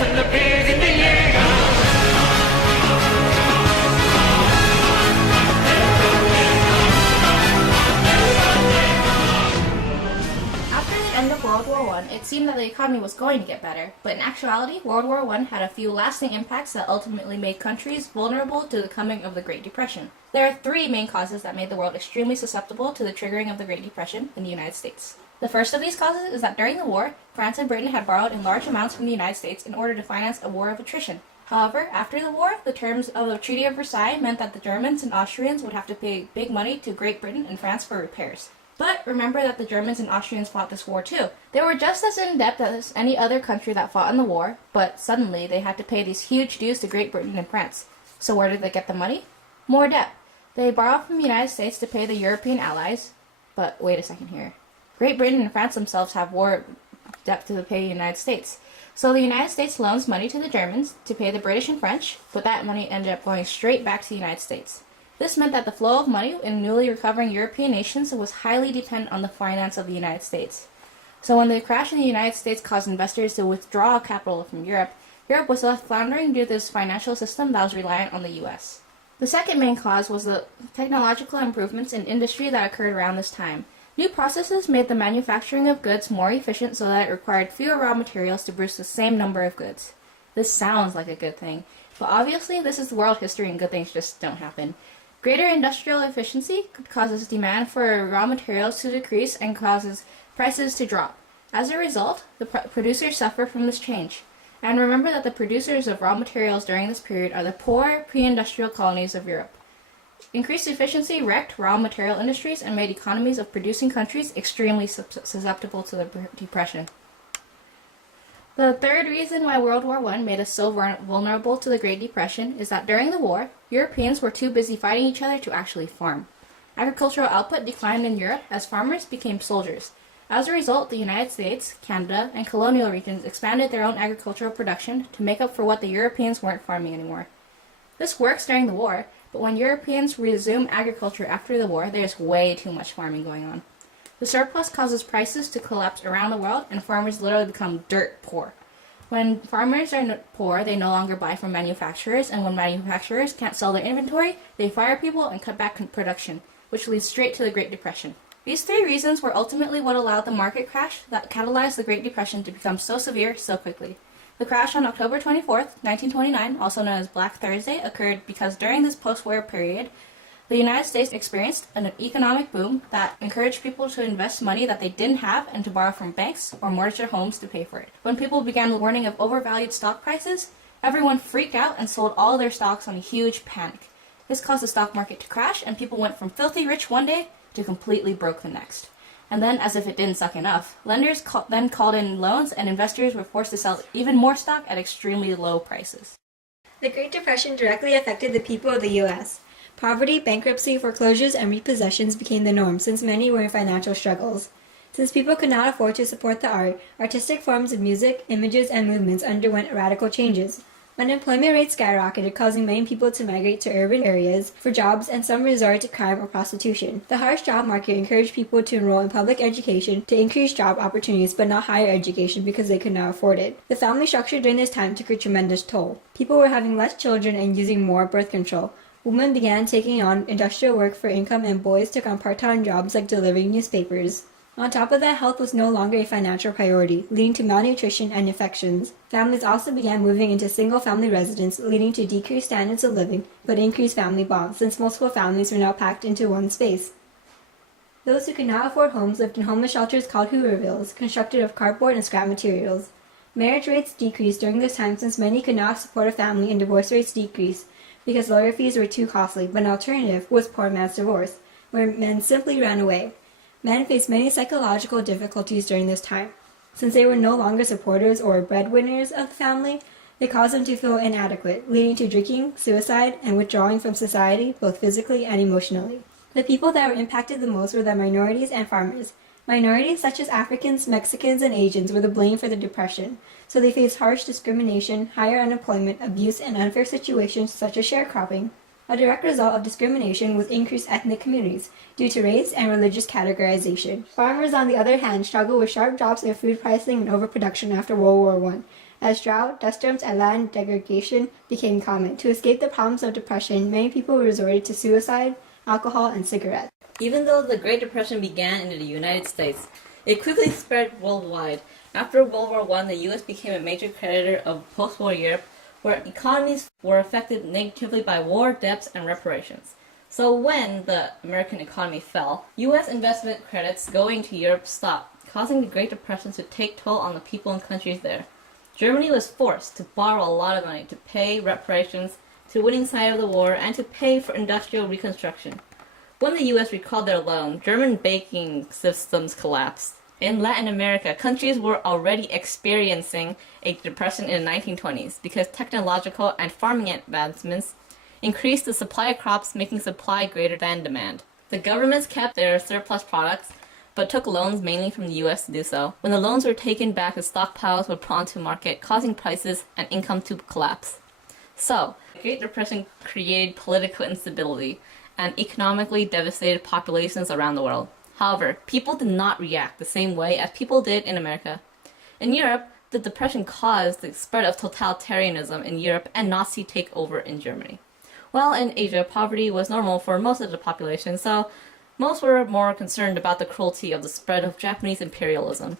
and the beers in the air. After the end of World War I, it seemed that the economy was going to get better, but in actuality, World War I had a few lasting impacts that ultimately made countries vulnerable to the coming of the Great Depression. There are three main causes that made the world extremely susceptible to the triggering of the Great Depression in the United States. The first of these causes is that during the war, France and Britain had borrowed in large amounts from the United States in order to finance a war of attrition. However, after the war, the terms of the Treaty of Versailles meant that the Germans and Austrians would have to pay big money to Great Britain and France for repairs. But remember that the Germans and Austrians fought this war too. They were just as in debt as any other country that fought in the war, but suddenly they had to pay these huge dues to Great Britain and France. So where did they get the money? More debt. They borrowed from the United States to pay the European allies. But wait a second here. Great Britain and France themselves have war debt to pay the United States. So the United States loans money to the Germans to pay the British and French, but that money ended up going straight back to the United States. This meant that the flow of money in newly recovering European nations was highly dependent on the finance of the United States. So when the crash in the United States caused investors to withdraw capital from Europe, Europe was left floundering due to this financial system that was reliant on the US. The second main cause was the technological improvements in industry that occurred around this time. New processes made the manufacturing of goods more efficient so that it required fewer raw materials to produce the same number of goods. This sounds like a good thing, but obviously this is world history and good things just don't happen. Greater industrial efficiency causes demand for raw materials to decrease and causes prices to drop. As a result, the producers suffer from this change. And remember that the producers of raw materials during this period are the poor, pre-industrial colonies of Europe. Increased efficiency wrecked raw material industries and made economies of producing countries extremely susceptible to the Depression. The third reason why World War I made us so vulnerable to the Great Depression is that during the war, Europeans were too busy fighting each other to actually farm. Agricultural output declined in Europe as farmers became soldiers. As a result, the United States, Canada, and colonial regions expanded their own agricultural production to make up for what the Europeans weren't farming anymore. This works during the war, but when Europeans resume agriculture after the war, there's way too much farming going on. The surplus causes prices to collapse around the world, and farmers literally become dirt poor. When farmers are poor, they no longer buy from manufacturers, and when manufacturers can't sell their inventory, they fire people and cut back production, which leads straight to the Great Depression. These three reasons were ultimately what allowed the market crash that catalyzed the Great Depression to become so severe so quickly. The crash on October 24th, 1929, also known as Black Thursday, occurred because during this post-war period, the United States experienced an economic boom that encouraged people to invest money that they didn't have and to borrow from banks or mortgage their homes to pay for it. When people began warning of overvalued stock prices, everyone freaked out and sold all their stocks on a huge panic. This caused the stock market to crash, and people went from filthy rich one day to completely broke the next. And then, as if it didn't suck enough, lenders then called in loans, and investors were forced to sell even more stock at extremely low prices. The Great Depression directly affected the people of the U.S. Poverty, bankruptcy, foreclosures, and repossessions became the norm since many were in financial struggles. Since people could not afford to support the art, artistic forms of music, images, and movements underwent radical changes. Unemployment rates skyrocketed, causing many people to migrate to urban areas for jobs, and some resorted to crime or prostitution. The harsh job market encouraged people to enroll in public education to increase job opportunities, but not higher education because they could not afford it. The family structure during this time took a tremendous toll. People were having less children and using more birth control. Women began taking on industrial work for income, and boys took on part-time jobs like delivering newspapers. On top of that, health was no longer a financial priority, leading to malnutrition and infections. Families also began moving into single-family residence, leading to decreased standards of living, but increased family bonds, since multiple families were now packed into one space. Those who could not afford homes lived in homeless shelters called Hoovervilles, constructed of cardboard and scrap materials. Marriage rates decreased during this time since many could not support a family, and divorce rates decreased because lawyer fees were too costly, but an alternative was poor man's divorce, where men simply ran away. Men faced many psychological difficulties during this time. Since they were no longer supporters or breadwinners of the family, they caused them to feel inadequate, leading to drinking, suicide, and withdrawing from society, both physically and emotionally. The people that were impacted the most were the minorities and farmers. Minorities such as Africans, Mexicans, and Asians were the blame for the Depression, so they faced harsh discrimination, higher unemployment, abuse, and unfair situations such as sharecropping. A direct result of discrimination was increased ethnic communities due to race and religious categorization. Farmers, on the other hand, struggled with sharp drops in food pricing and overproduction after World War I, as drought, dust storms, and land degradation became common. To escape the problems of depression, many people resorted to suicide, alcohol, and cigarettes. Even though the Great Depression began in the United States, it quickly spread worldwide. After World War I, the U.S. became a major creditor of post-war Europe, where economies were affected negatively by war, debts, and reparations. So when the American economy fell, U.S. investment credits going to Europe stopped, causing the Great Depression to take toll on the people and countries there. Germany was forced to borrow a lot of money to pay reparations to the winning side of the war and to pay for industrial reconstruction. When the U.S. recalled their loan, German banking systems collapsed. In Latin America, countries were already experiencing a depression in the 1920s because technological and farming advancements increased the supply of crops, making supply greater than demand. The governments kept their surplus products, but took loans mainly from the U.S. to do so. When the loans were taken back, the stockpiles were put onto market, causing prices and income to collapse. So, the Great Depression created political instability and economically devastated populations around the world. However, people did not react the same way as people did in America. In Europe, the Depression caused the spread of totalitarianism in Europe and Nazi takeover in Germany. While in Asia, poverty was normal for most of the population, so most were more concerned about the cruelty of the spread of Japanese imperialism.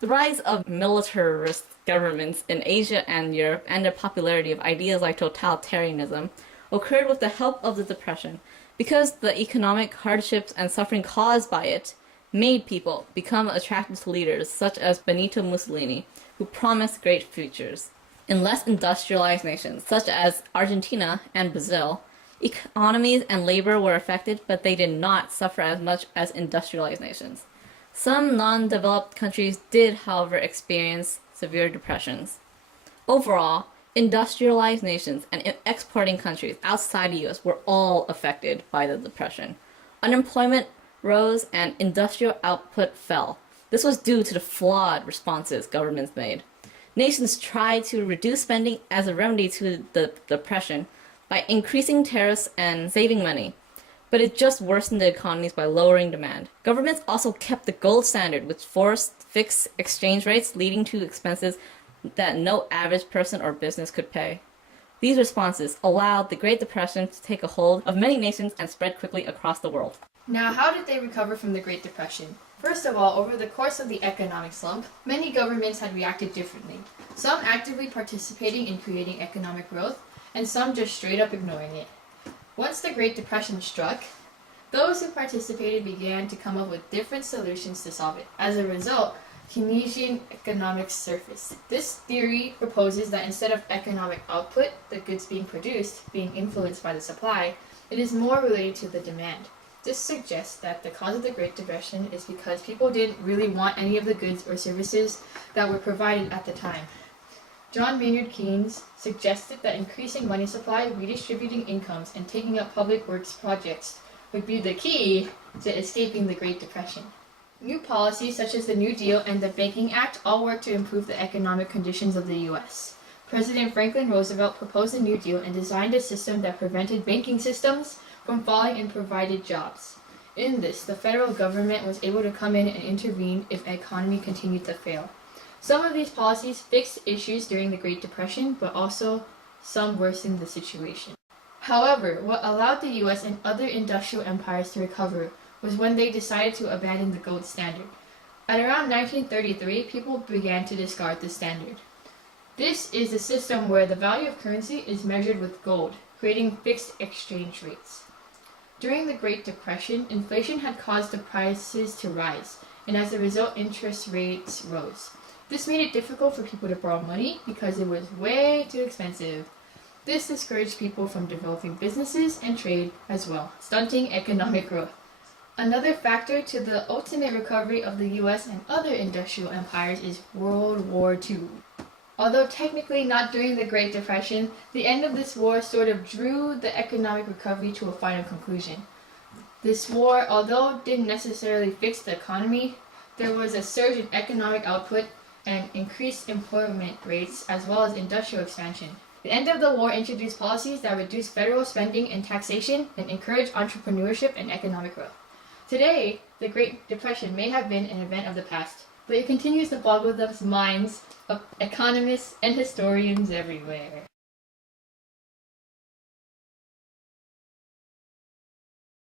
The rise of militarist governments in Asia and Europe and the popularity of ideas like totalitarianism occurred with the help of the Depression, because the economic hardships and suffering caused by it made people become attracted to leaders such as Benito Mussolini, who promised great futures. In less industrialized nations, such as Argentina and Brazil, economies and labor were affected, but they did not suffer as much as industrialized nations. Some non-developed countries did, however, experience severe depressions. Overall, industrialized nations and exporting countries outside the U.S. were all affected by the Depression. Unemployment rose and industrial output fell. This was due to the flawed responses governments made. Nations tried to reduce spending as a remedy to the Depression by increasing tariffs and saving money, but it just worsened the economies by lowering demand. Governments also kept the gold standard, which forced fixed exchange rates, leading to expenses that no average person or business could pay. These responses allowed the Great Depression to take a hold of many nations and spread quickly across the world. Now, how did they recover from the Great Depression? First of all, over the course of the economic slump, many governments had reacted differently, some actively participating in creating economic growth, and some just straight up ignoring it. Once the Great Depression struck, those who participated began to come up with different solutions to solve it. As a result, Keynesian economics surfaced. This theory proposes that instead of economic output, the goods being produced, being influenced by the supply, it is more related to the demand. This suggests that the cause of the Great Depression is because people didn't really want any of the goods or services that were provided at the time. John Maynard Keynes suggested that increasing money supply, redistributing incomes, and taking up public works projects would be the key to escaping the Great Depression. New policies such as the New Deal and the Banking Act all worked to improve the economic conditions of the U.S. President Franklin Roosevelt proposed the New Deal and designed a system that prevented banking systems from falling and provided jobs. In this, the federal government was able to come in and intervene if the economy continued to fail. Some of these policies fixed issues during the Great Depression, but also some worsened the situation. However, what allowed the U.S. and other industrial empires to recover was when they decided to abandon the gold standard. At around 1933, people began to discard the standard. This is a system where the value of currency is measured with gold, creating fixed exchange rates. During the Great Depression, inflation had caused the prices to rise, and as a result, interest rates rose. This made it difficult for people to borrow money because it was way too expensive. This discouraged people from developing businesses and trade as well, stunting economic growth. Another factor to the ultimate recovery of the US and other industrial empires is World War II. Although technically not during the Great Depression, the end of this war sort of drew the economic recovery to a final conclusion. This war, although didn't necessarily fix the economy, there was a surge in economic output and increased employment rates as well as industrial expansion. The end of the war introduced policies that reduced federal spending and taxation and encouraged entrepreneurship and economic growth. Today, the Great Depression may have been an event of the past, but it continues to boggle the minds of economists and historians everywhere.